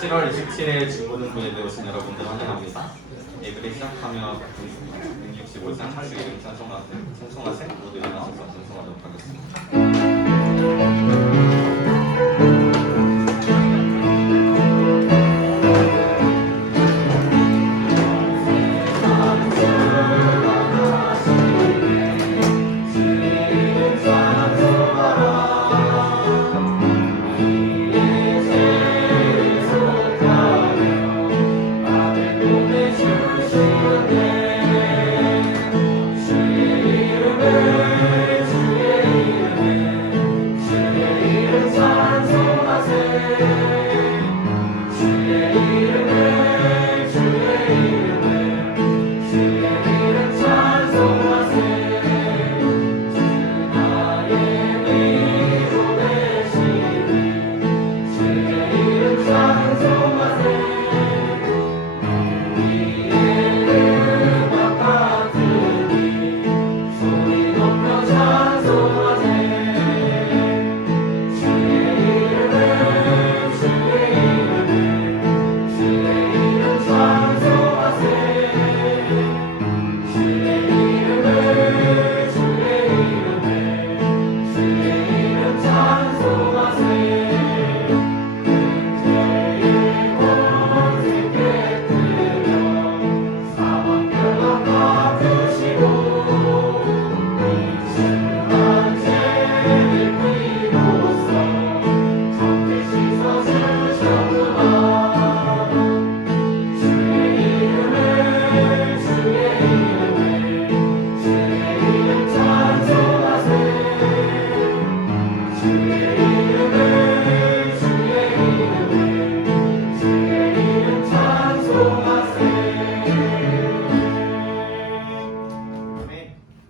7월 27일 중고등부에 오신 여러분들 환영합니다. 예배를 시작하며 165장 주의 이름 찬송하세 모두 일어나셔서 찬송하도록 하겠습니다.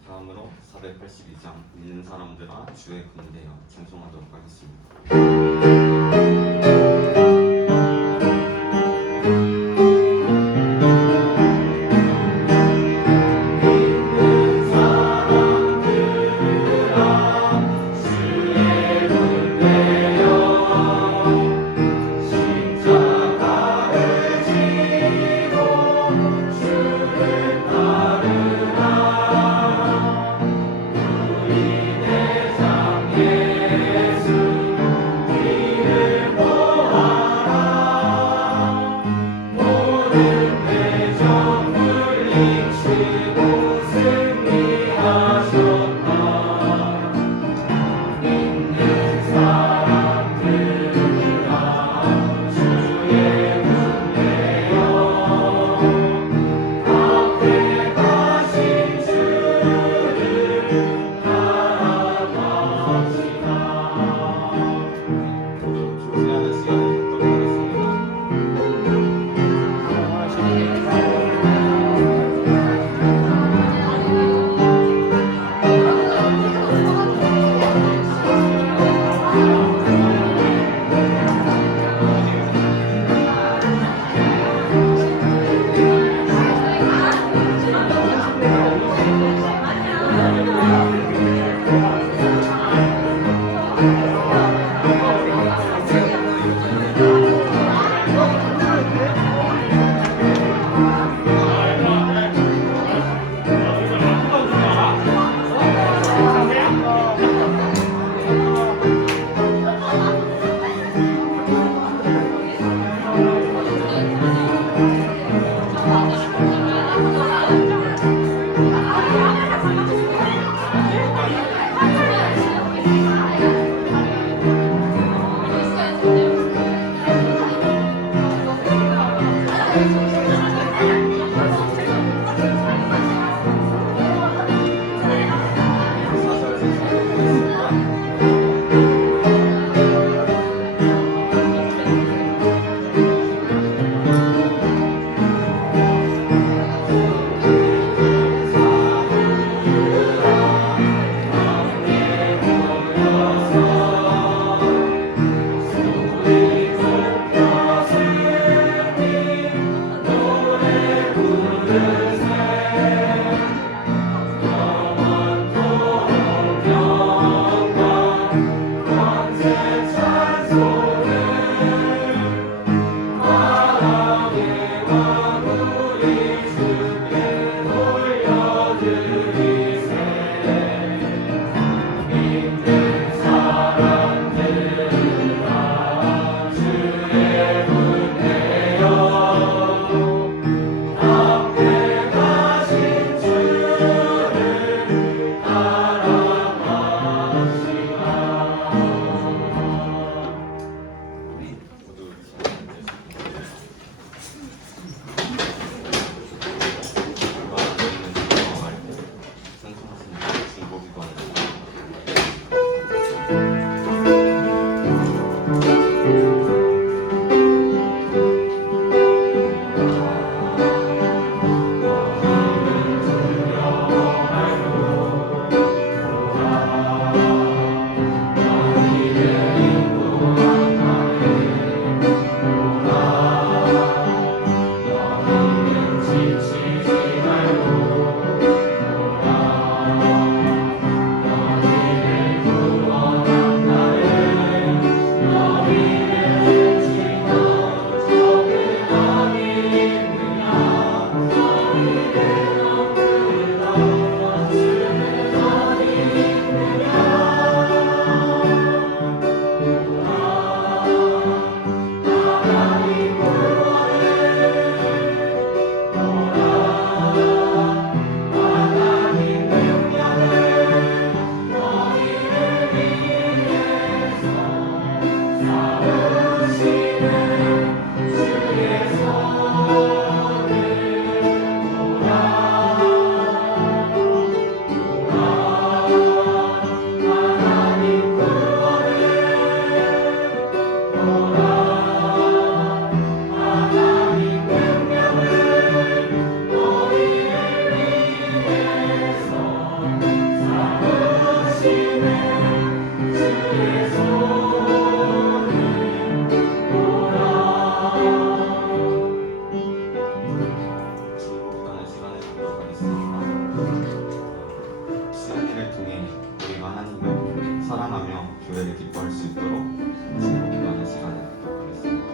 다음으로 482장 믿는 사람들아 주의 군대여 찬송하도록 하겠습니다. 우리 대장 예수 중복하는 시간을 갖도록 하겠습니다. 시간을 통해 우리가 하나님을 사랑하며 교회를 기뻐할 수 있도록 중복하는 시간을 갖도록 하겠습니다.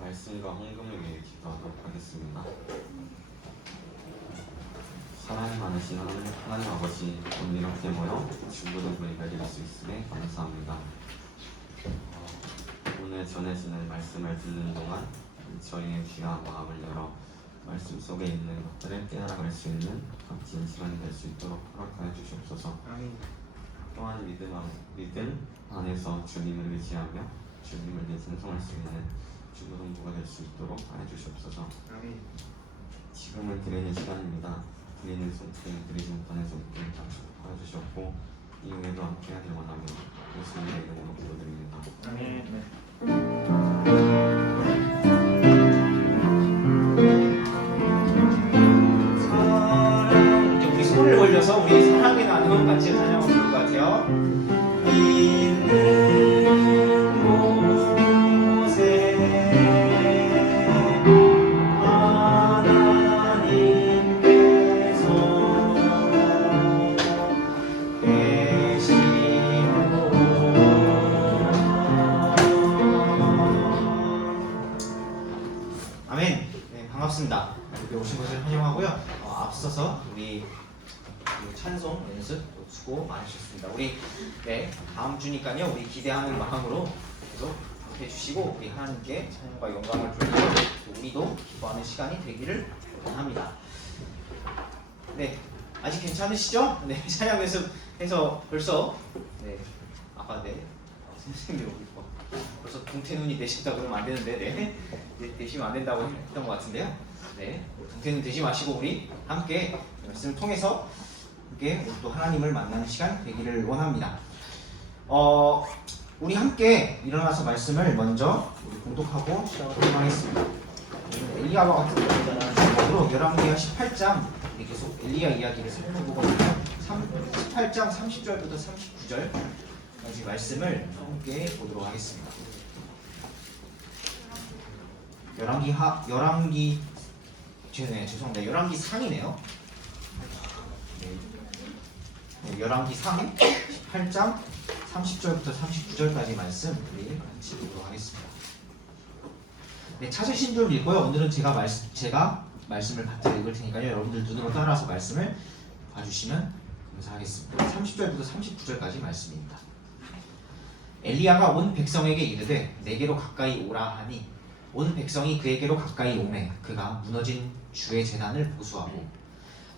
말씀과 헌금을 위해 기도하도록 하겠습니다. 사랑이 많으신 하나님 아버지, 오늘 이렇게 모여 중고등 예배를 드릴 수 있음에 감사합니다. 오늘 전해지는 말씀을 듣는 동안 저희의 귀와 마음을 열어 말씀 속에 있는 것들을 깨달아갈 수 있는 값진 시간이 될 수 있도록 허락하여 주시옵소서. 또한 믿음 안에서 주님을 의지하며 주님을 위해 찬송할 수 있는 중고등부가 될 수 있도록 하여 주시옵소서. 지금은 드리는 시간입니다. 드리는 손길, 드리지 못하는 손길 다 축복하여 주셨고 이후에도 함께 하길 원하며 예수님의 이름으로 기도드립니다. 이제 우리 손을 올려서 우리 사랑의 나눔 같이 찬양하면 좋을 것 같아요. 있는 곳에 아멘. 네, 반갑습니다. 여기 오신 것을 환영하고요. 앞서서 우리 찬송 연습 수고 많으셨습니다. 우리 다음 주니까요. 우리 기대하는 마음으로 계속 해주시고 우리 하나님께 찬양과 영광을 돌리고 우리도 기뻐하는 시간이 되기를 원합니다. 네, 아직 괜찮으시죠? 네, 찬양 연습해서 벌써 아까 선생님이 벌써 동태눈이 되신다 그러면 안 되는데 되시면 안 된다고 했던 것 같은데요. 동태눈 되지 마시고 우리 함께 말씀을 통해서 함께 또 하나님을 만나는 시간 되기를 원합니다. 우리 함께 일어나서 말씀을 먼저 우리 공독하고 시작하도록 하겠습니다. 엘리야와 같은 제목으로 열왕기하 18장 계속 엘리야 이야기를 살펴보거든요. 18장 30절부터 39절까지 말씀을 함께 보도록 하겠습니다. 열왕기 상이네요. 열왕기 상 18장 30절부터 39절까지 말씀 우리 같이 보도록 하겠습니다. 찾으신 줄 믿고요. 오늘은 제가 말씀을 같이 읽을 테니까요. 여러분들 눈으로 따라서 말씀을 봐주시면 감사하겠습니다. 30절부터 39절까지 말씀입니다. 엘리야가 온 백성에게 이르되 내게로 가까이 오라 하니 온 백성이 그에게로 가까이 오매 그가 무너진 주의 제단을 보수하고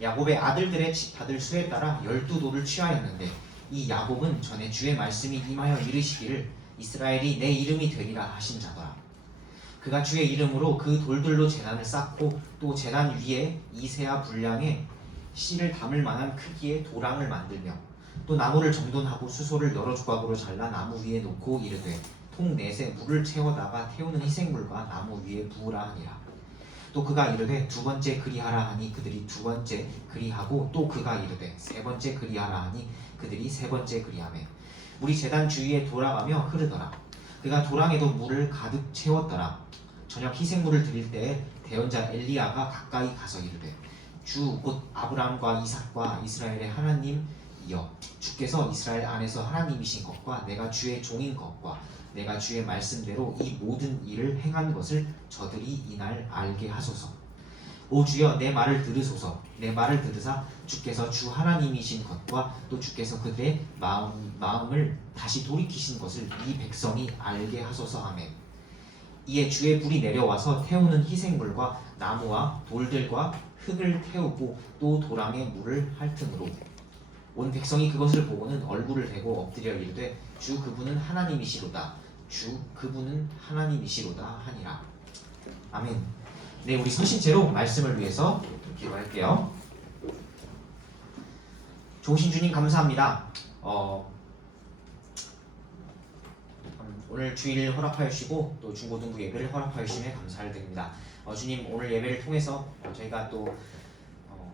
야곱의 아들들의 지파들 수에 따라 12돌을 취하였는데 이 야곱은 전에 주의 말씀이 임하여 이르시기를 이스라엘이 내 이름이 되리라 하신 자더라. 그가 주의 이름으로 그 돌들로 제단을 쌓고 또 제단 위에 이새와 분량의 씨를 담을 만한 크기의 도랑을 만들며 또 나무를 정돈하고 수소를 여러 조각으로 잘라 나무 위에 놓고 이르되 통 넷에 물을 채워다가 태우는 희생물과 나무 위에 부으라 하니라. 또 그가 이르되 두 번째 그리하라 하니 그들이 두 번째 그리하고 또 그가 이르되 세 번째 그리하라 하니 그들이 세 번째 그리하매 물이 제단 주위에 돌아가며 흐르더라. 그가 도랑에도 물을 가득 채웠더라. 저녁 희생물을 드릴 때에 대언자 엘리야가 가까이 가서 이르되 주 곧 아브라함과 이삭과 이스라엘의 하나님이여 주께서 이스라엘 안에서 하나님이신 것과 내가 주의 종인 것과 내가 주의 말씀대로 이 모든 일을 행한 것을 저들이 이날 알게 하소서. 오 주여 내 말을 들으소서. 내 말을 들으사 주께서 주 하나님이신 것과 또 주께서 그들의 마음을 다시 돌이키신 것을 이 백성이 알게 하소서 하매 이에 주의 불이 내려와서 태우는 희생물과 나무와 돌들과 흙을 태우고 또 도랑에 물을 핥음으로 온 백성이 그것을 보고는 얼굴을 대고 엎드려 이르되 주 그분은 하나님이시로다. 주 그분은 하나님이시로다 하니라. 아멘. 네, 우리 서신 채로 말씀을 위해서 기도할게요. 좋으신 주님 감사합니다. 오늘 주일을 허락하여 주시고 또 중고등부 예배를 허락하여 주심에 감사를 드립니다. 주님 오늘 예배를 통해서 저희가 또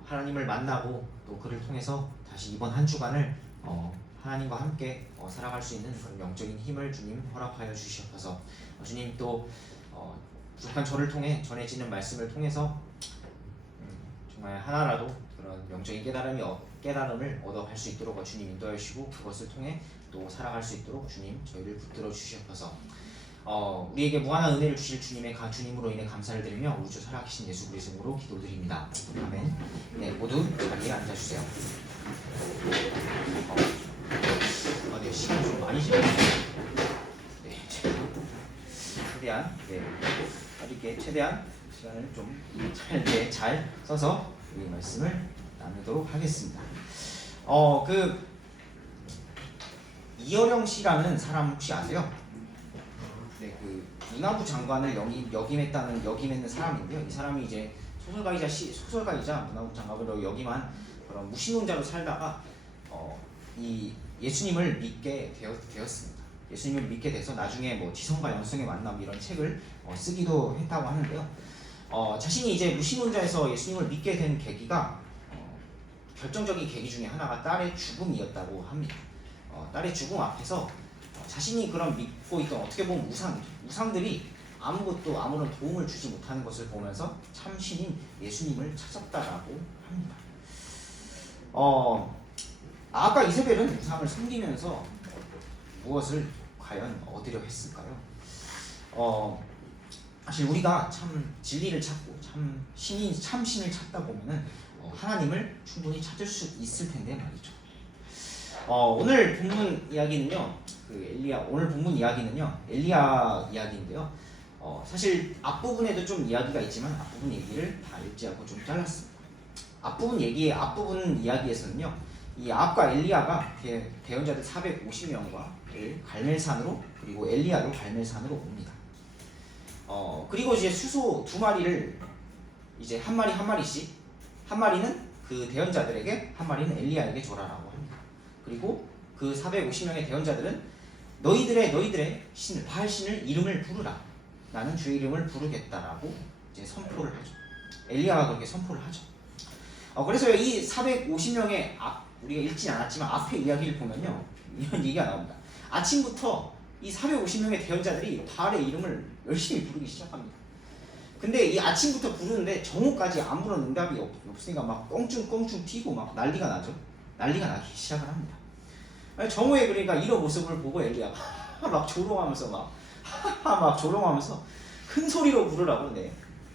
하나님을 만나고 또 그를 통해서 다시 이번 한 주간을 하나님과 함께 살아갈 수 있는 그런 영적인 힘을 주님 허락하여 주시옵소서. 주님 또 부족한 저를 통해 전해지는 말씀을 통해서 정말 하나라도 그런 영적인 깨달음을 얻어갈 수 있도록 주님 인도하여 주시고 그것을 통해 또 살아갈 수 있도록 주님 저희를 붙들어 주시옵소서. 우리에게 무한한 은혜를 주실 주님으로 인해 감사를 드리며 우주 살아계신 예수 그리스도의 이름으로 기도드립니다. 아멘. 네, 모두 자리에 앉아주세요. 네, 시간 좀 많이 지났네요. 네, 최대한 시간을 좀 잘 써서 이 말씀을 나누도록 하겠습니다. 이어령 씨라는 사람 혹시 아세요? 네, 그 문화부 장관을 역임했는 사람인데요. 이 사람이 이제 소설가이자 문화부 장관을 역임한 그런 무신론자로 살다가 이 예수님을 믿게 되었습니다. 예수님을 믿게 돼서 나중에 뭐 지성과 영성의 만남 이런 책을 쓰기도 했다고 하는데요. 자신이 이제 무신론자에서 예수님을 믿게 된 계기가 결정적인 계기 중에 하나가 딸의 죽음이었다고 합니다. 딸의 죽음 앞에서 자신이 그런 믿고 있던 어떻게 보면 우상들이 아무런 도움을 주지 못하는 것을 보면서 참 신인 예수님을 찾았다라고 합니다. 아까 이세벨은 우상을 섬기면서 무엇을 과연 얻으려 했을까요? 사실 우리가 참 진리를 찾고 참 신을 찾다 보면은 하나님을 충분히 찾을 수 있을 텐데 말이죠. 오늘 본문 이야기는요, 오늘 본문 이야기는요, 엘리야 이야기인데요. 사실 앞부분에도 좀 이야기가 있지만 앞부분 얘기를 다 읽지 않고 좀 잘랐습니다. 앞부분 이야기에서는요, 이 아합과 엘리야가 대언자들 450명과를 갈멜산으로 그리고 엘리야도 갈멜산으로 옵니다. 그리고 이제 수소 2마리를 이제 한 마리씩 한 마리는 그 대언자들에게 한 마리는 엘리야에게 줘라라고 합니다. 그리고 그 450명의 대언자들은 너희들의 신을 바알 신을 이름을 부르라. 나는 주의 이름을 부르겠다라고 이제 선포를 하죠. 엘리야가 그렇게 선포를 하죠. 그래서 이 450명의 우리가 읽지 않았지만 앞에 이야기를 보면요, 이런 얘기가 나옵니다. 아침부터 이 450명의 대언자들이 바알의 이름을 열심히 부르기 시작합니다. 근데 이 아침부터 부르는데 정오까지 아무런 응답이 없으니까 막 껑충껑충 튀고 막 난리가 나죠. 난리가 나기 시작을 합니다. 정오에 그러니까 이런 모습을 보고 엘리야가 막 조롱하면서 큰 소리로 부르라고. 네,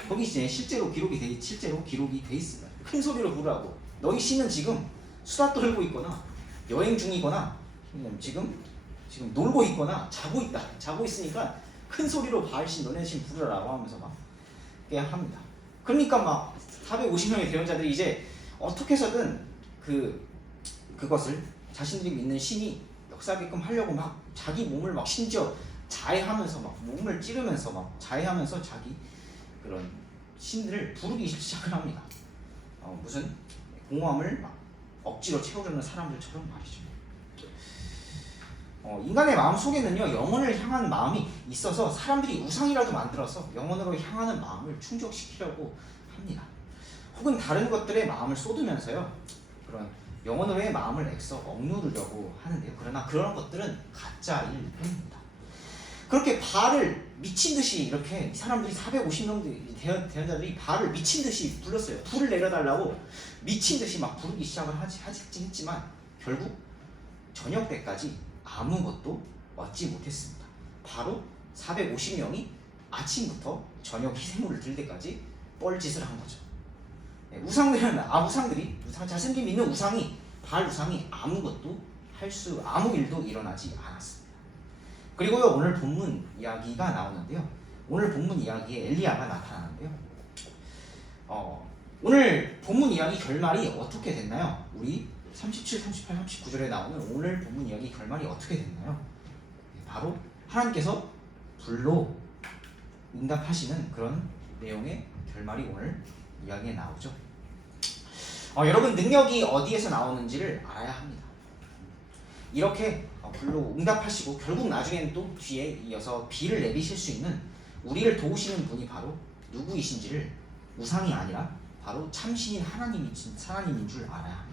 거기 이제 실제로 기록이 돼 있습니다. 큰 소리로 부르라고. 너희 신은 지금 수다 떨고 있거나 여행 중이거나 지금 놀고 있거나 자고 있으니까 큰 소리로 바알신 너네 신 부르라고 하면서 막 합니다. 그러니까 막 450명의 대언자들이 이제 어떻게 해서든 그것을 자신들이 믿는 신이 역사하게끔 하려고 막 자기 몸을 막 심지어 자해하면서 막 몸을 찌르면서 막 자해하면서 자기 그런 신들을 부르기 시작을 합니다. 무슨 공허함을 막 억지로 채우려는 사람들처럼 말이죠. 인간의 마음 속에는요, 영혼을 향한 마음이 있어서 사람들이 우상이라도 만들어서 영혼으로 향하는 마음을 충족시키려고 합니다. 혹은 다른 것들의 마음을 쏟으면서요, 그런 영혼으로의 마음을 애써 억누르려고 하는데요. 그러나 그런 것들은 가짜일 뿐입니다. 그렇게 바알을 미친듯이 이렇게 사람들이 450명 대언자들이 바알을 미친듯이 불렀어요. 불을 내려달라고 미친듯이 막 부르기 시작을 했지만 결국 저녁 때까지 아무것도 얻지 못했습니다. 바로 450명이 아침부터 저녁 희생물을 들 때까지 뻘짓을 한 거죠. 우상들이 자신들이 믿는 우상이 바알 우상이 아무 일도 일어나지 않았습니다. 그리고요, 오늘 본문 이야기가 나오는데요. 오늘 본문 이야기에 엘리야가 나타나는데요. 오늘 본문 이야기 결말이 어떻게 됐나요? 우리 37, 38, 39절에 나오는 오늘 본문 이야기 결말이 어떻게 됐나요? 바로 하나님께서 불로 응답하시는 그런 내용의 결말이 오늘 이야기에 나오죠. 여러분, 능력이 어디에서 나오는지를 알아야 합니다. 이렇게 불로 응답하시고 결국 나중에는 또 뒤에 이어서 비를 내리실 수 있는 우리를 도우시는 분이 바로 누구이신지를 우상이 아니라 바로 참신인 하나님인 줄 알아야 합니다.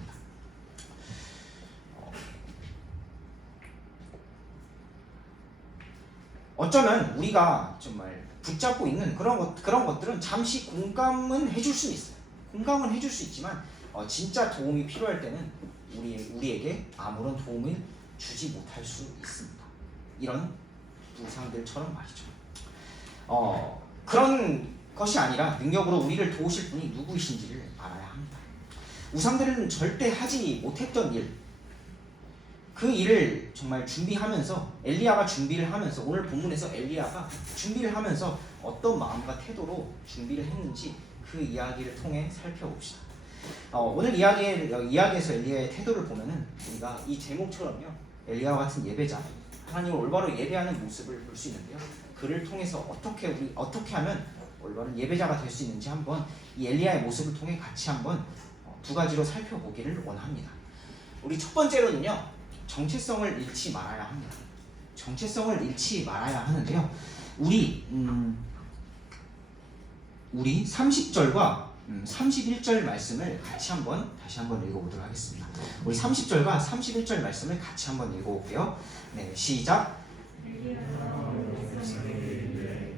어쩌면 우리가 정말 붙잡고 있는 그런 것들은 잠시 공감은 해줄 수 있어요. 공감은 해줄 수 있지만 진짜 도움이 필요할 때는 우리에게 아무런 도움을 주지 못할 수 있습니다. 이런 우상들처럼 말이죠. 그런 것이 아니라 능력으로 우리를 도우실 분이 누구이신지를 알아야 합니다. 우상들은 절대 하지 못했던 일, 그 일을 정말 준비하면서 엘리야가 준비를 하면서 오늘 본문에서 엘리야가 준비를 하면서 어떤 마음과 태도로 준비를 했는지 그 이야기를 통해 살펴봅시다. 오늘 이야기에서 엘리야의 태도를 보면은 우리가 이 제목처럼요 엘리야와 같은 예배자, 하나님을 올바로 예배하는 모습을 볼 수 있는데요. 그를 통해서 어떻게 하면 올바른 예배자가 될 수 있는지 한번 이 엘리야의 모습을 통해 같이 한번 두 가지로 살펴보기를 원합니다. 우리 첫 번째로는요, 정체성을 잃지 말아야 합니다. 정체성을 잃지 말아야 하는데요. 우리 30절과 31절 말씀을 다시 한번 읽어보도록 하겠습니다. 우리 30절과 31절 말씀을 같이 한번 읽어볼게요. 네, 시작.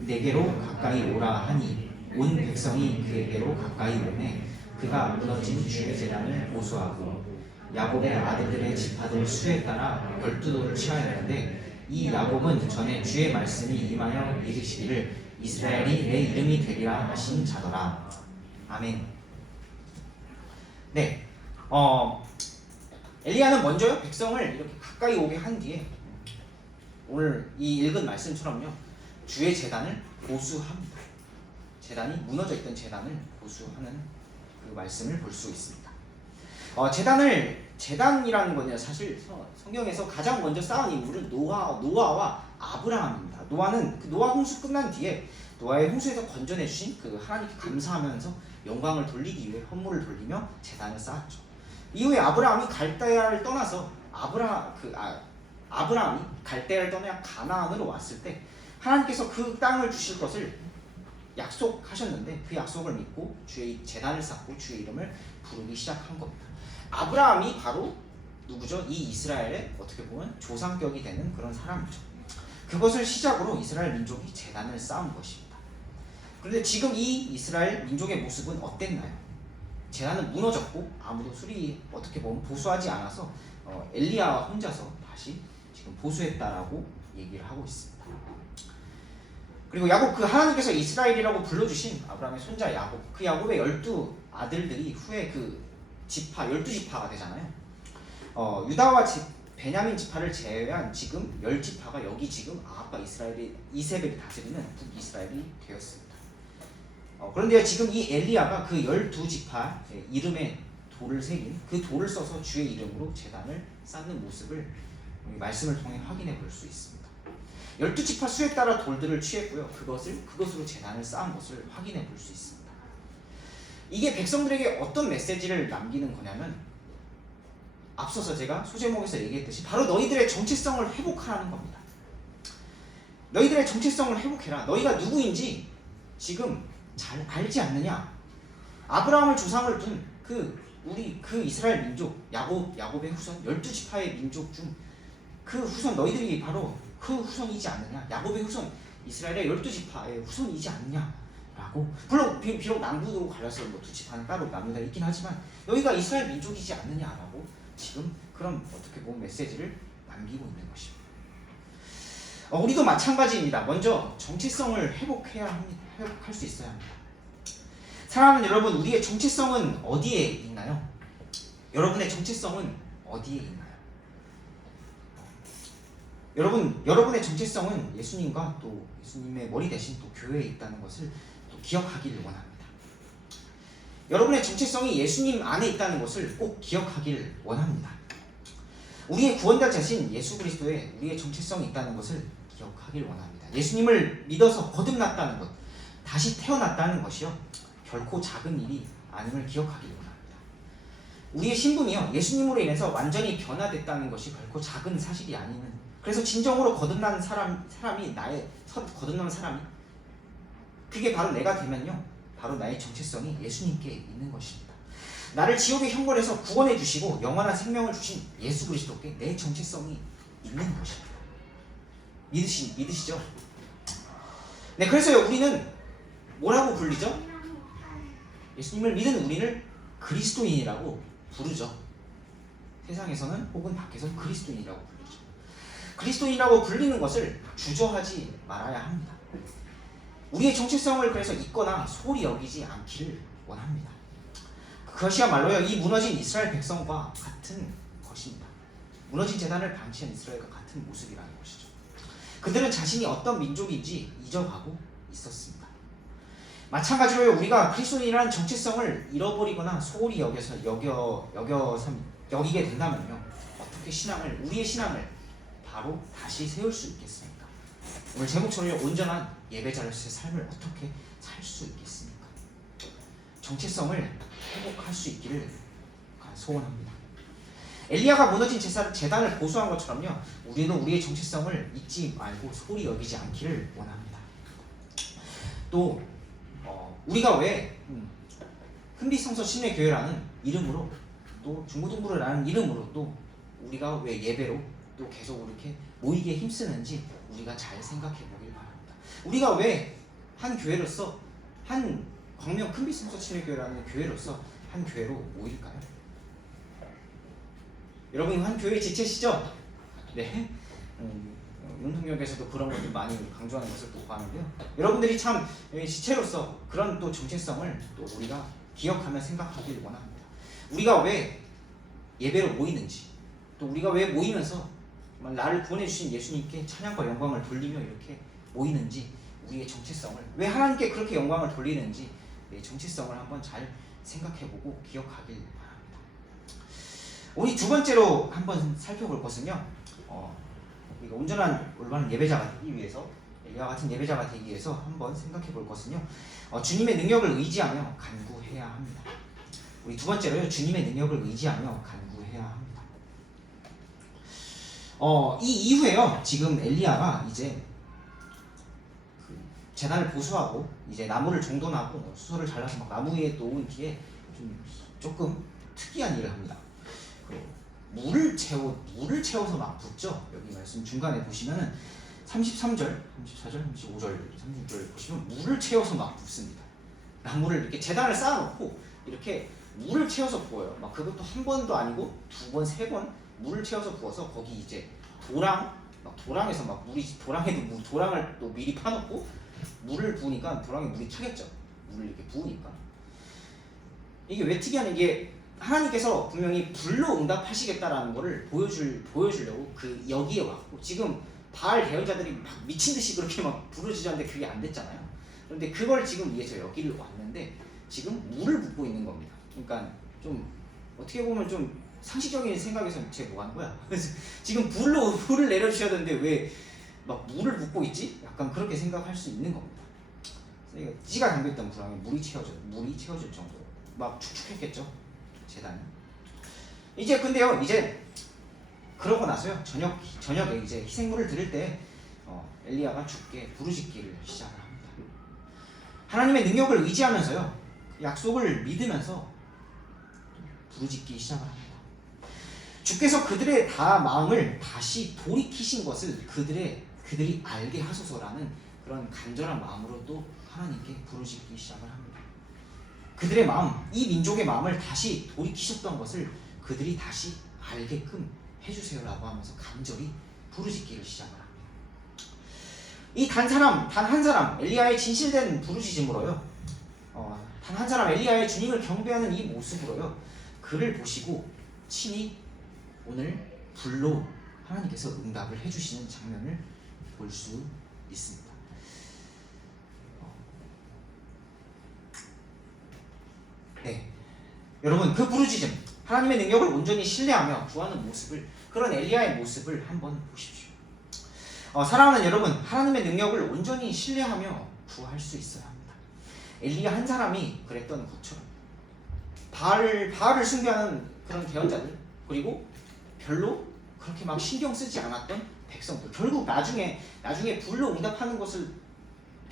내게로 가까이 오라 하니 온 백성이 그에게로 가까이 오매 그가 무너진 주의 제단을 보수하고 야곱의 아들들의 지파들 수에 따라 12돌을 취하였는데 이 야곱은 전에 주의 말씀이 임하여 이르시기를 이스라엘이 내 이름이 되리라 하신 자더라. 아멘. 네, 엘리야는 먼저요 백성을 이렇게 가까이 오게 한 뒤에 오늘 이 읽은 말씀처럼요 주의 제단을 보수합니다. 제단이 무너져 있던 제단을 보수하는 그 말씀을 볼 수 있습니다. 제단이라는 건요 사실 성경에서 가장 먼저 쌓은 인물은 노아와 아브라함입니다. 노아는 그 노아 홍수 끝난 뒤에 노아의 홍수에서 건져내 주신 그 하나님께 감사하면서 영광을 돌리기 위해 헌물을 돌리며 제단을 쌓았죠. 이후에 아브라함이 갈대아를 떠나서 아브라함이 갈대아를 떠나 가나안으로 왔을 때 하나님께서 그 땅을 주실 것을 약속하셨는데 그 약속을 믿고 주의 제단을 쌓고 주의 이름을 부르기 시작한 겁니다. 아브라함이 바로 누구죠? 이 이스라엘의 어떻게 보면 조상격이 되는 그런 사람이죠. 그것을 시작으로 이스라엘 민족이 제단을 쌓은 것입니다. 그런데 지금 이 이스라엘 민족의 모습은 어땠나요? 제단은 무너졌고 아무도 어떻게 보면 보수하지 않아서 엘리야와 혼자서 다시 지금 보수했다라고 얘기를 하고 있습니다. 그리고 야곱, 그 하나님께서 이스라엘이라고 불러주신 아브라함의 손자 야곱, 그 야곱의 12 아들들이 후에 그 12지파가 되잖아요. 유다와 베냐민 지파를 제외한 지금 10지파가 여기 지금 아합과 이세벨이 다스리는 북이스라엘이 되었습니다. 그런데 지금 이 엘리야가 그 12지파 이름에 돌을 새긴 그 돌을 써서 주의 이름으로 제단을 쌓는 모습을 말씀을 통해 확인해 볼 수 있습니다. 12지파 수에 따라 돌들을 취했고요. 그것으로 제단을 쌓은 것을 확인해 볼 수 있습니다. 이게 백성들에게 어떤 메시지를 남기는 거냐면 앞서서 제가 소제목에서 얘기했듯이 바로 너희들의 정체성을 회복하라는 겁니다. 너희들의 정체성을 회복해라. 너희가 누구인지 지금 잘 알지 않느냐? 아브라함을 조상을 둔 그 이스라엘 민족 야곱의 후손 12지파의 민족 중 그 후손 너희들이 바로 그 후손이지 않느냐? 야곱의 후손 이스라엘의 12지파의 후손이지 않느냐라고. 물론 비록 남북으로 갈려서 두 지파는 따로 나누어 있긴 하지만 너희가 이스라엘 민족이지 않느냐라고 지금 그런 어떻게 보면 메시지를 남기고 있는 것입니다. 우리도 마찬가지입니다. 먼저 정체성을 회복할 수 있어야 합니다. 사랑하는 여러분, 우리의 정체성은 어디에 있나요? 여러분의 정체성은 어디에 있나요? 여러분의 정체성은 예수님과 또 예수님의 머리 대신 또 교회에 있다는 것을 또 기억하기를 원합니다. 여러분의 정체성이 예수님 안에 있다는 것을 꼭 기억하길 원합니다. 우리의 구원자 자신 예수 그리스도에 우리의 정체성이 있다는 것을 기억하길 원합니다. 예수님을 믿어서 거듭났다는 것, 다시 태어났다는 것이요 결코 작은 일이 아님을 기억하길 원합니다. 우리의 신분이요 예수님으로 인해서 완전히 변화됐다는 것이 결코 작은 사실이 아니는, 그래서 진정으로 거듭난 사람이 그게 바로 내가 되면요 바로 나의 정체성이 예수님께 있는 것입니다. 나를 지옥의 형벌에서 구원해 주시고 영원한 생명을 주신 예수 그리스도께 내 정체성이 있는 것입니다. 믿으시죠? 네, 그래서요 우리는 뭐라고 불리죠? 예수님을 믿는 우리를 그리스도인이라고 부르죠. 세상에서는 혹은 밖에서는 그리스도인이라고 부르죠. 그리스도인이라고 불리는 것을 주저하지 말아야 합니다. 우리의 정체성을 그래서 잊거나 소홀히 여기지 않기를 원합니다. 그것이야말로요 이 무너진 이스라엘 백성과 같은 것입니다. 무너진 제단을 방치한 이스라엘과 같은 모습이라는 것이죠. 그들은 자신이 어떤 민족인지 잊어가고 있었습니다. 마찬가지로요 우리가 그리스도인이라는 정체성을 잃어버리거나 소홀히 여기게 된다면요 어떻게 우리의 신앙을 바로 다시 세울 수 있겠습니까? 오늘 제목처럼 온전한 예배자로서의 삶을 어떻게 살 수 있겠습니까? 정체성을 회복할 수 있기를 소원합니다. 엘리야가 무너진 제단을 보수한 것처럼요 우리는 우리의 정체성을 잊지 말고 소홀히 여기지 않기를 원합니다. 또 우리가 왜 큰빛성서 침례교회라는 이름으로 또 중고등부라는 이름으로 또 우리가 왜 예배로 또 계속 이렇게 모이기에 힘쓰는지 우리가 잘 생각해 보길 바랍니다. 우리가 왜 한 교회로서 한 광명 큰빛성서 침례교회라는 교회로서 한 교회로 모일까요? 여러분 한 교회의 지체시죠? 네. 운동역에서도 그런 것들 많이 강조하는 것을 또 보았는데요. 여러분들이 참 지체로서 그런 또 정체성을 또 우리가 기억하며 생각하길 원합니다. 우리가 왜 예배로 모이는지, 또 우리가 왜 모이면서 나를 구원해 주신 예수님께 찬양과 영광을 돌리며 이렇게 모이는지, 우리의 정체성을 왜 하나님께 그렇게 영광을 돌리는지 정체성을 한번 잘 생각해보고 기억하길 바랍니다. 우리 두 번째로 한번 살펴볼 것은요. 우리가 온전한 올바른 예배자가 되기 위해서, 엘리야 같은 예배자가 되기 위해서 한번 생각해 볼 것은요 주님의 능력을 의지하며 간구해야 합니다. 우리 두 번째로요 주님의 능력을 의지하며 간구해야 합니다. 이 이후에요 지금 엘리야가 이제 그 제단을 보수하고 이제 나무를 정돈하고 수소를 잘라서 막 나무 위에 놓은 뒤에 조금 특이한 일을 합니다. 물을 채워서 막 붓죠. 여기 말씀 중간에 보시면은 33절, 34절, 35절, 36절 보시면 물을 채워서 막 붓습니다. 나무를 이렇게 제단을 쌓아놓고 이렇게 물을 채워서 부어요. 막 그것도 한 번도 아니고 두 번, 세 번 물을 채워서 부어서 거기 이제 도랑에서 막 도랑을 또 미리 파놓고 물을 부으니까 도랑에 물이 차겠죠. 물을 이렇게 부으니까. 이게 왜 특이한 게 하나님께서 분명히 불로 응답하시겠다라는 것을 보여주려고 여기에 왔고, 지금 바알 대언자들이 막 미친듯이 그렇게 막 부르짖었는데 그게 안 됐잖아요. 그런데 그걸 지금 위해서 여기를 왔는데 지금 물을 붓고 있는 겁니다. 그러니까 좀 어떻게 보면 좀 상식적인 생각에서 쟤 뭐 하는 거야? 지금 불을 내려주셔야 되는데 왜 막 물을 붓고 있지? 약간 그렇게 생각할 수 있는 겁니다. 그러니까 찌가 잠겨있던 불황에 물이 채워질 정도로 막 축축했겠죠. 제단이. 근데요 이제 그러고 나서요 저녁에 이제 희생물을 드릴 때 엘리야가 주께 부르짖기를 시작을 합니다. 하나님의 능력을 의지하면서요 약속을 믿으면서 부르짖기 시작을 합니다. 주께서 그들의 마음을 다시 돌이키신 것을 그들이 알게 하소서라는 그런 간절한 마음으로 또 하나님께 부르짖기 시작을 합니다. 그들의 마음, 이 민족의 마음을 다시 돌이키셨던 것을 그들이 다시 알게끔 해주세요라고 하면서 간절히 부르짖기를 시작을 합니다. 이 단 한 사람 엘리야의 진실된 부르짖음으로요 단 한 사람 엘리야의 주님을 경배하는 이 모습으로요 그를 보시고 친히 오늘 불로 하나님께서 응답을 해주시는 장면을 볼 수 있습니다. 네, 여러분 그 부르짖음, 하나님의 능력을 온전히 신뢰하며 구하는 모습을, 그런 엘리야의 모습을 한번 보십시오. 사랑하는 여러분, 하나님의 능력을 온전히 신뢰하며 구할 수 있어야 합니다. 엘리야 한 사람이 그랬던 것처럼 바알을 숭배하는 그런 대언자들, 그리고 별로 그렇게 막 신경 쓰지 않았던 백성들, 결국 나중에 불로 응답하는 것을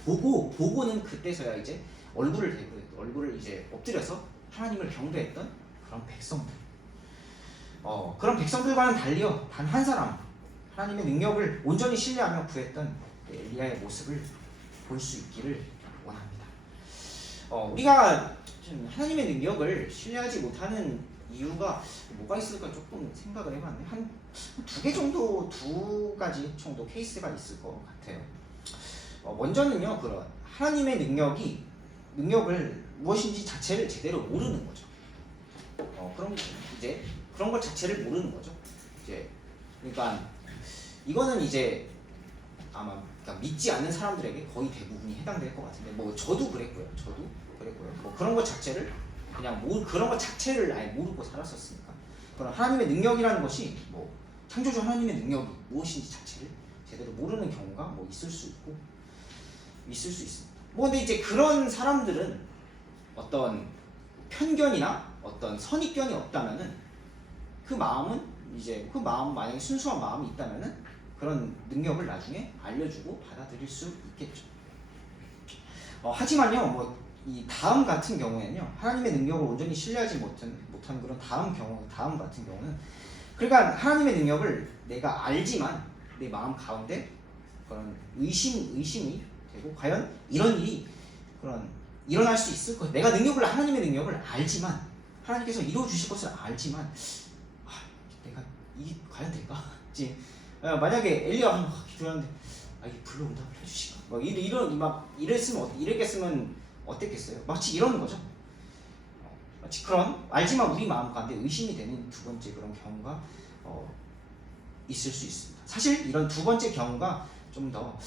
보고는 그때서야 이제 얼굴을 이제 엎드려서 하나님을 경배했던 그런 백성들. 그런 백성들과는 달리요 단 한 사람 하나님의 능력을 온전히 신뢰하며 구했던 엘리야의 모습을 볼 수 있기를 원합니다. 우리가 좀 하나님의 능력을 신뢰하지 못하는 이유가 뭐가 있을까 조금 생각을 해봤는데 한 두 가지 정도 케이스가 있을 것 같아요. 먼저는요, 그런 하나님의 능력을 무엇인지 자체를 제대로 모르는 거죠. 그런 것 자체를 모르는 거죠. 그러니까 이거는 이제 아마 그러니까 믿지 않는 사람들에게 거의 대부분이 해당될 것 같은데, 뭐 저도 그랬고요. 뭐 그런 것 자체를 그런 것 자체를 아예 모르고 살았었으니까. 그런 하나님의 능력이라는 것이 뭐 창조주 하나님의 능력이 무엇인지 자체를 제대로 모르는 경우가 뭐 있을 수 있습니다. 뭐 근데 이제 그런 사람들은 어떤 편견이나 어떤 선입견이 없다면은 그 마음 만약에 순수한 마음이 있다면은 그런 능력을 나중에 알려주고 받아들일 수 있겠죠. 하지만요, 뭐 이 다음 같은 경우에는요, 하나님의 능력을 온전히 신뢰하지 못한 그런 다음 같은 경우는, 그러니까 하나님의 능력을 내가 알지만 내 마음 가운데 그런 의심이 되고, 과연 이런 일이 일어날 수 있을 것, 하나님의 능력을 알지만, 하나님께서 이루어 주실 것을 알지만, 내가 이게 과연 될까? 만약에 엘리야가 기도하는데 이게 불로 응답을 해주실까? 이랬으면 어땠겠어요? 마치 이러는 거죠. 마치 그런 알지만 우리 마음 가운데 의심이 되는 두 번째 그런 경우가 있을 수 있습니다. 사실 이런 두 번째 경우가 좀 더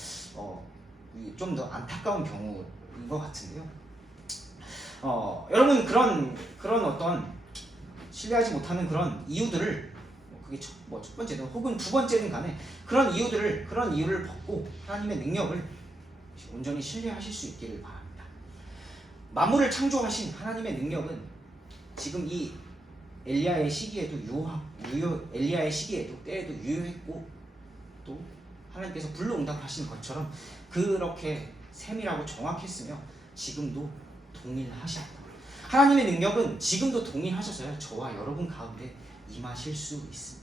안타까운 경우인 것 같은데요. 여러분 그런 어떤 신뢰하지 못하는 그런 이유들을, 그게 첫 번째든 혹은 두 번째든 간에 그런 이유를 벗고 하나님의 능력을 온전히 신뢰하실 수 있기를 바랍니다. 만물을 창조하신 하나님의 능력은 지금 이 엘리야의 시기에도 때에도 유효했고, 또 하나님께서 불로 응답하신 것처럼 그렇게 세밀하고 정확했으며 지금도 동일하십니다. 하나님의 능력은 지금도 동일하셔서요, 저와 여러분 가운데 임하실 수 있습니다.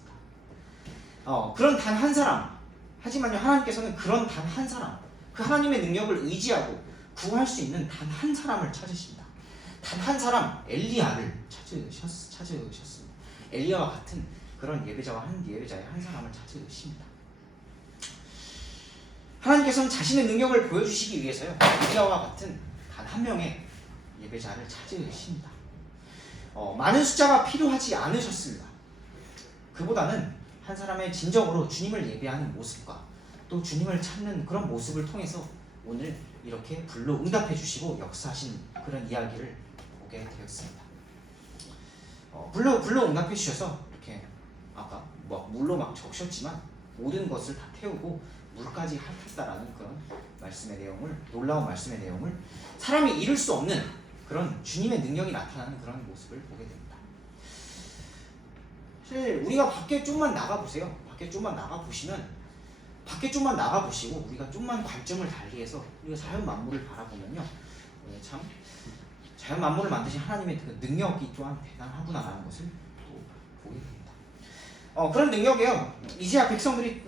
그런 단 한 사람, 하지만요, 하나님께서는 그런 단 한 사람, 그 하나님의 능력을 의지하고 구할 수 있는 단 한 사람을 찾으십니다. 단 한 사람, 엘리야를 찾으셨습니다. 엘리야와 같은 그런 예배자의 한 사람을 찾으십니다. 하나님께서는 자신의 능력을 보여주시기 위해서요, 엘리야와 같은 단 한 명의 예배자를 찾으십니다. 많은 숫자가 필요하지 않으셨습니다. 그보다는 한 사람의 진정으로 주님을 예배하는 모습과 또 주님을 찾는 그런 모습을 통해서 오늘 이렇게 불로 응답해 주시고 역사하신 그런 이야기를 보게 되었습니다. 불로 응답해 주셔서 이렇게 아까 물로 막 적셨지만 모든 것을 다 태우고 물까지 핥았다라는 그런 놀라운 말씀의 내용을 사람이 이룰 수 없는 그런 주님의 능력이 나타나는 그런 모습을 보게 됩니다. 사실 우리가 밖에 좀만 나가보세요. 밖에 좀만 나가보시고 우리가 좀만 관점을 달리해서 우리가 자연 만물을 바라보면요, 참 자연 만물을 만드신 하나님의 그 능력이 또한 대단하구나라는 것을 또 보게 됩니다. 그런 능력이요, 이제야 백성들이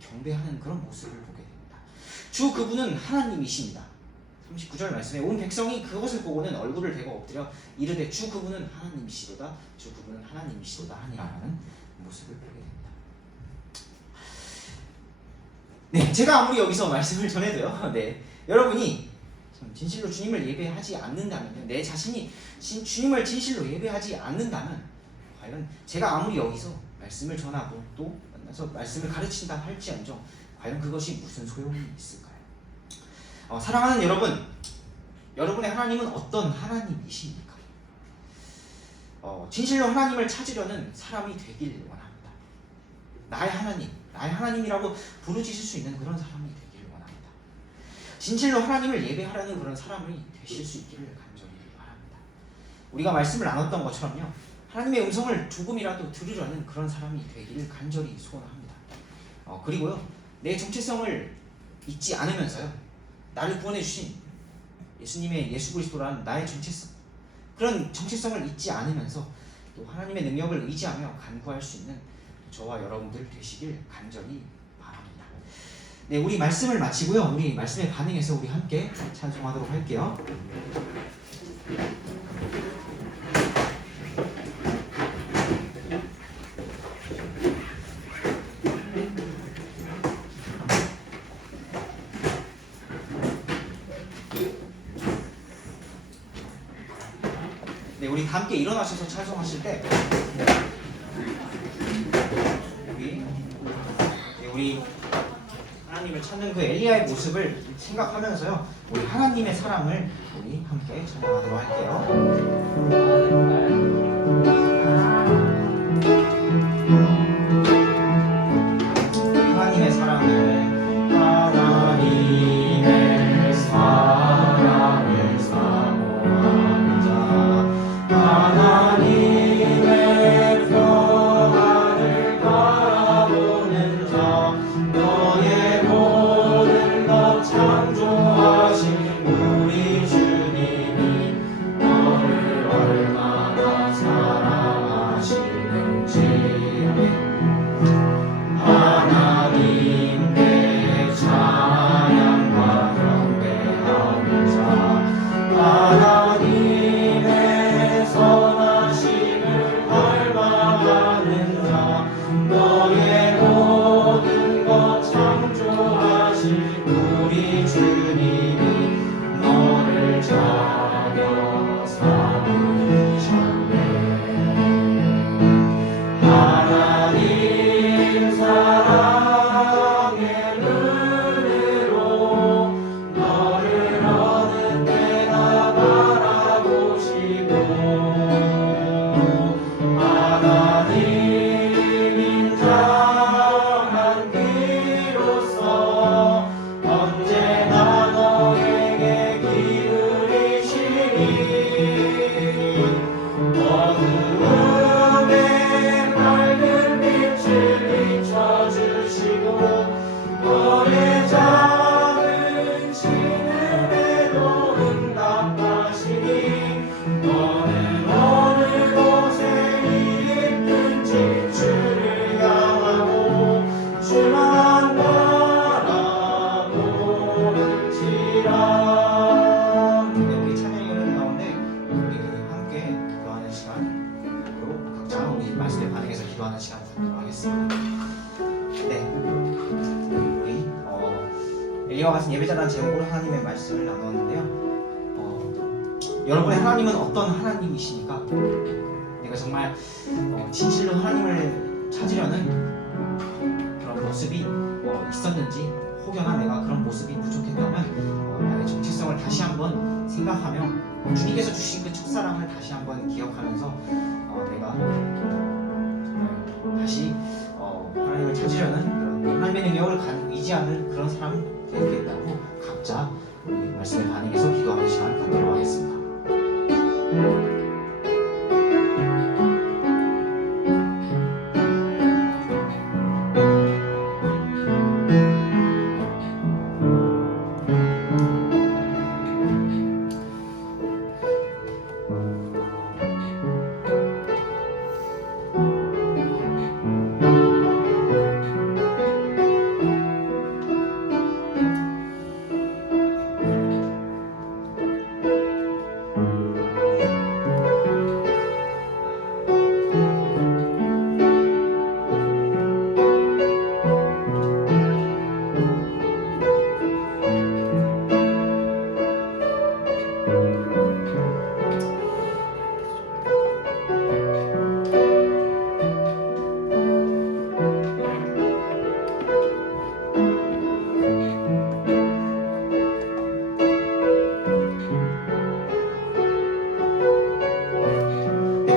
경배하는 그런 모습을 보게 됩니다. 주 그분은 하나님이십니다. 39절 말씀에 온 백성이 그것을 보고는 얼굴을 대고 엎드려 이르되 주 그분은 하나님이시로다, 주 그분은 하나님이시로다 하니라는 모습을 보게 됩니다. 네, 제가 아무리 여기서 말씀을 전해도요, 여러분이 진실로 주님을 예배하지 않는다면요, 내 자신이 주님을 진실로 예배하지 않는다면 과연 제가 아무리 여기서 말씀을 전하고 또 만나서 말씀을 가르친다 할지언정 과연 그것이 무슨 소용이 있을까요? 사랑하는 여러분, 여러분의 하나님은 어떤 하나님이십니까? 진실로 하나님을 찾으려는 사람이 되길 원합니다. 나의 하나님이라고 부르짖을 수 있는 그런 사람이 되기를 원합니다. 진실로 하나님을 예배하려는 그런 사람이 되실 수 있기를 간절히 바랍니다. 우리가 말씀을 나눴던 것처럼요, 하나님의 음성을 조금이라도 들으려는 그런 사람이 되기를 간절히 소원합니다. 그리고요, 내 정체성을 잊지 않으면서요, 나를 구원해 주신 예수 그리스도라는 나의 정체성, 그런 정체성을 잊지 않으면서 또 하나님의 능력을 의지하며 간구할 수 있는 저와 여러분들 되시길 간절히 바랍니다. 네, 우리 말씀을 마치고요. 우리 말씀에 반응해서 우리 함께 찬송하도록 할게요. 네, 우리 함께 일어나셔서 찬송하실 때 우리 하나님을 찾는 그 엘리야의 모습을 생각하면서요, 우리 하나님의 사랑을 우리 함께 찬양하도록 할게요. 하나님의 사랑을, 하나님의 사랑을 사모하는 자, 하나님의 평안을 바라보는 자, 너의 모든 것 창조하신 우리 주님이 너를 얼마나 사랑하시는지. 하나님께 찬양과 경배하는 자, 하나님의 선하심을 갈망하는 자, 너의 모든 것 창조하신 우리 주님이 너를 자녀 삼으셨네. 하나님 사랑의 눈으로 너를 어느 때나 바라보시고, 하나님 인자한 귀로서 언제나 너에게 기울이시니, 어두움에 밝은 빛을 비춰주시고, 너의 작은 신음에도 응답하시니, 너는 어느 곳에 있든지 주를 향하고 주만 바라보는지라. 우리 찬양이 흐르는 가운데 우리 함께 기도하는 시간으로 각자 우리 말씀에 반응해서 기도하는 시간 갖도록 하겠습니다. 네, 우리 엘리야와 같은 예배자라는 제목으로 하나님의 말씀을 나누었는데요. 여러분의 하나님은 어떤 하나님이십니까? 내가 정말 진실로 하나님을 찾으려는 그런 모습이 있었는지, 혹여나 내가 그런 모습이 부족했다면 나의 정체성을 다시 한번 생각하며 주님께서 주신 그 첫사랑을 다시 한번 기억하면서 내가 정말 다시 하나님을 찾으려는 그런 하나님의 능력을 의지하는 그런 사람이 되겠다고 각자 우리 말씀에 반응해서 기도하는 시간 갖도록 하겠습니다.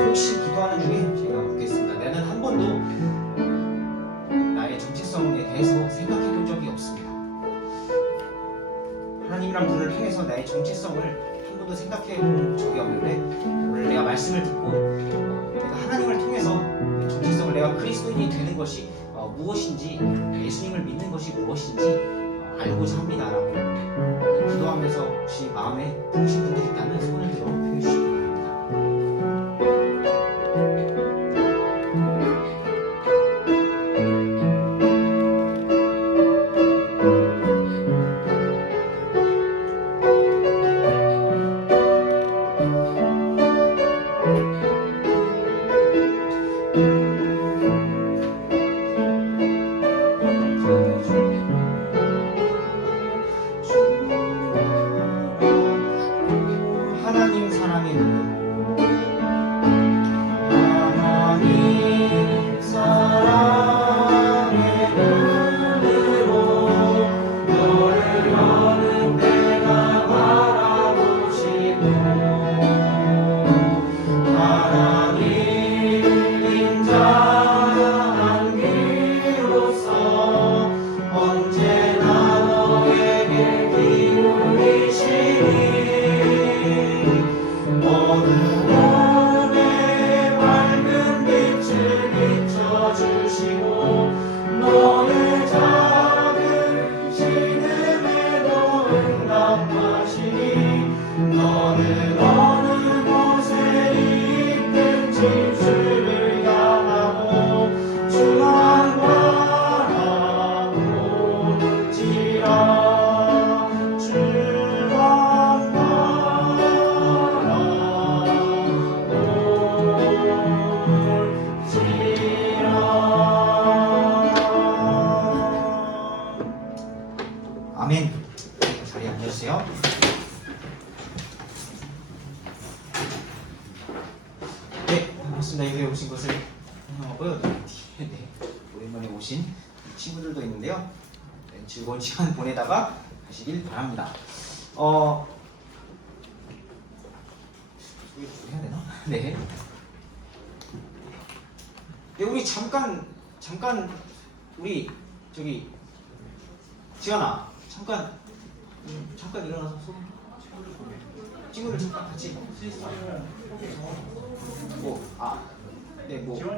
혹시 기도하는 중에 제가 묻겠습니다. 나는 한 번도 나의 정체성에 대해서 생각해 본 적이 없습니다. 하나님이란 분을 통해서 나의 정체성을 한 번도 생각해 본 적이 없는데, 오늘 내가 말씀을 듣고 내가 하나님을 통해서 정체성을, 내가 그리스도인이 되는 것이 무엇인지, 예수님을 믿는 것이 무엇인지 알고자 합니다라고 기도하면서 혹시 마음에 드신 분들이 있다면 손을 들어 표해주시기 바랍니다. 친구들도 있는데요. 네, 즐거운 시간 보내다가 가시길 바랍니다. 해야 되나? 네. 네, 우리 잠깐 우리 저기 지연아 잠깐 일어나서 친구들 잠깐 같이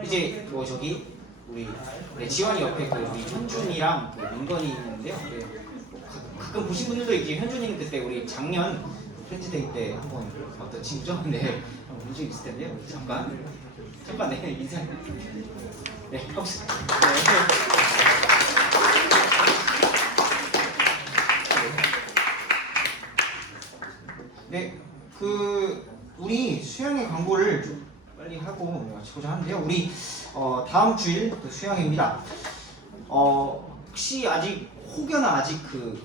이제 저기 우리 지원이 옆에 그 우리 현준이랑 그 민건이 있는데요. 네, 가끔 보신 분들도 이제 현준이는 그때 우리 작년 프렌즈데이 때 한번 어떤 친구죠? 네, 본 적 있을 텐데요. 잠깐 네 인사. 네, 혹시 네, 우리 수영의 광고를 좀 빨리 하고 마치고자 하는데요. 우리 다음 주일 또 수영입니다. 혹시 아직 혹여나 아직 그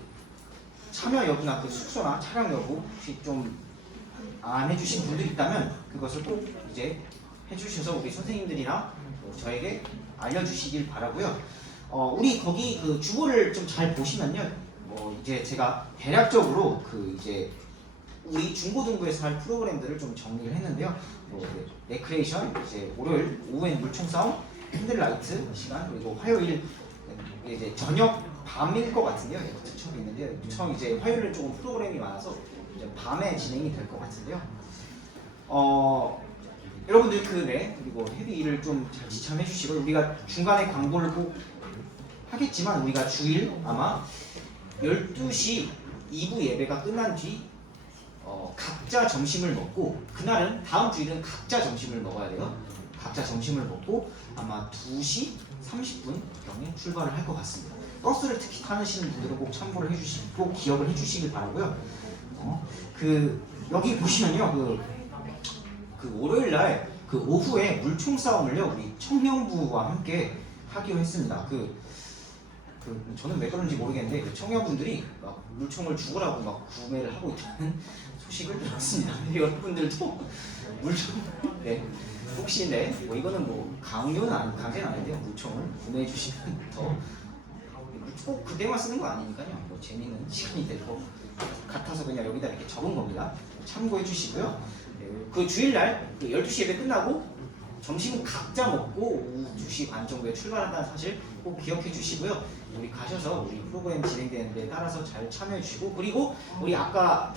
참여 여부나 그 숙소나 촬영 여부 혹시 좀 안 해주신 분들이 있다면 그것을 꼭 이제 해주셔서 우리 선생님들이나 저에게 알려주시길 바라고요. 우리 거기 그 주보를 좀 잘 보시면요. 이제 제가 대략적으로 그 이제 우리 중고등부에서 할 프로그램들을 좀 정리를 했는데요. 레크레이션 이제 월요일 오후엔 물총 싸움, 핸들라이트 시간 그리고 화요일 이제 저녁 밤일 것 같은데요. 처음 있는데요. 처음 이제 화요일은 조금 프로그램이 많아서 이제 밤에 진행이 될 것 같은데요. 여러분들 그리고 헤비 일을 좀 잘 지참해 주시고 우리가 중간에 광고를 꼭 하겠지만 우리가 주일 아마 12시 2부 예배가 끝난 뒤 각자 점심을 먹고 그날은 다음 주일은 각자 점심을 먹어야 돼요. 각자 점심을 먹고 아마 2시 30분경에 출발을 할 것 같습니다. 버스를 특히 타시는 분들은 꼭 참고를 해주시고 꼭 기억을 해주시길 바라고요. 여기 보시면요 그 월요일날 그 오후에 물총 싸움을요 우리 청년부와 함께 하기로 했습니다. 저는 왜 그런지 모르겠는데 그 청년분들이 막 물총을 죽으라고 막 구매를 하고 있다는 소식을 들었습니다. 여러분들도 물총 혹시 이거는 강제는 아닌데요. 물총을 구매해 주시면 더 꼭 그때만 쓰는 거 아니니까요. 재미있는 시간이 될 것 같아서 그냥 여기다 이렇게 적은 겁니다. 참고해 주시고요. 그 주일날 12시 예배 끝나고 점심은 각자 먹고 오후 2시 반 정도에 출발한다는 사실 꼭 기억해 주시고요. 우리 가셔서 우리 프로그램 진행되는 데 따라서 잘 참여해 주시고 그리고 우리 아까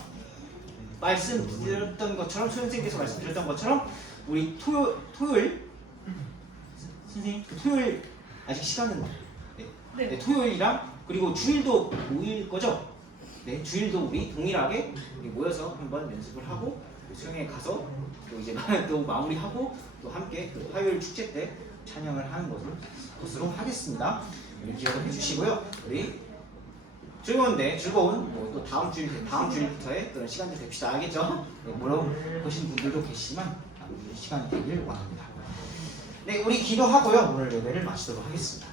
말씀드렸던 것처럼 선생님께서 말씀드렸던 것처럼 우리 토요일 선생님 토요일 아직 시간은 네, 토요일이랑 그리고 주일도 모일 거죠? 네, 주일도 우리 동일하게 우리 모여서 한번 연습을 하고 수영에 가서 또 이제 또 마무리하고 또 함께 그 화요일 축제 때 찬양을 하는 것으로 하겠습니다. 기억을 해주시고요. 우리 즐거운 또 다음 주일부터의 그런 시간들 됩시다. 알겠죠? 네, 물어보신 분들도 계시지만 시간이 되길 원합니다. 네, 우리 기도하고요. 오늘 예배를 마치도록 하겠습니다.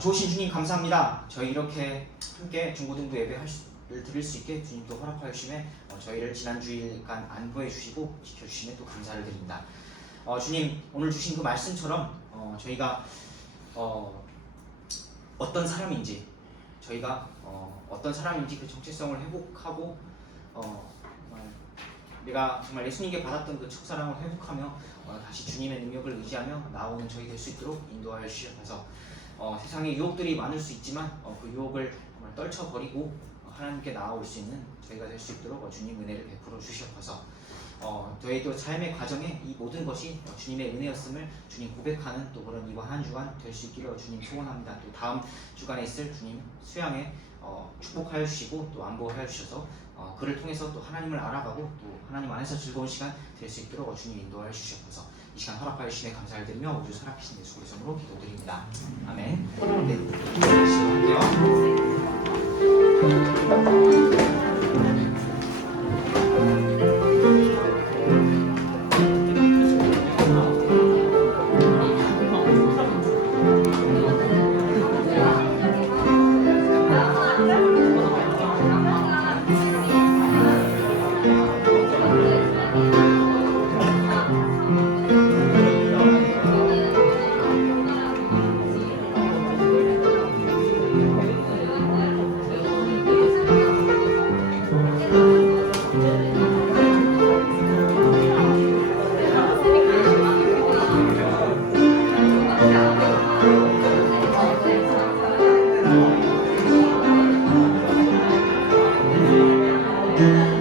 좋으신 주님 감사합니다. 저희 이렇게 함께 중고등부 예배를 드릴 수 있게 주님 또 허락하여 주심에 저희를 지난 주일간 안보해 주시고 지켜주심에 또 감사를 드립니다. 주님 오늘 주신 그 말씀처럼 저희가 어떤 사람인지 그 정체성을 회복하고 내가 정말 예수님께 받았던 그 첫사랑을 회복하며 다시 주님의 능력을 의지하며 나오는 저희 될 수 있도록 인도하여 주셔서 세상에 유혹들이 많을 수 있지만 그 유혹을 정말 떨쳐버리고 하나님께 나아올 수 있는 저희가 될 수 있도록 주님 은혜를 베풀어 주셔서 저희도 삶의 과정에 이 모든 것이 주님의 은혜였음을 주님 고백하는 또 그런 이번 한 주간 될 수 있기를 주님 소원합니다. 또 다음 주간에 있을 주님 수양에 축복하여 주시고 또 안보하여 주셔서 그를 통해서 또 하나님을 알아가고 또 하나님 안에서 즐거운 시간 될 수 있도록 주님 인도하여 주셔서 이 시간 허락하여 주시네 감사를 드리며 우주 살아계신 예수 그리스도로 기도드립니다. 아멘. 네.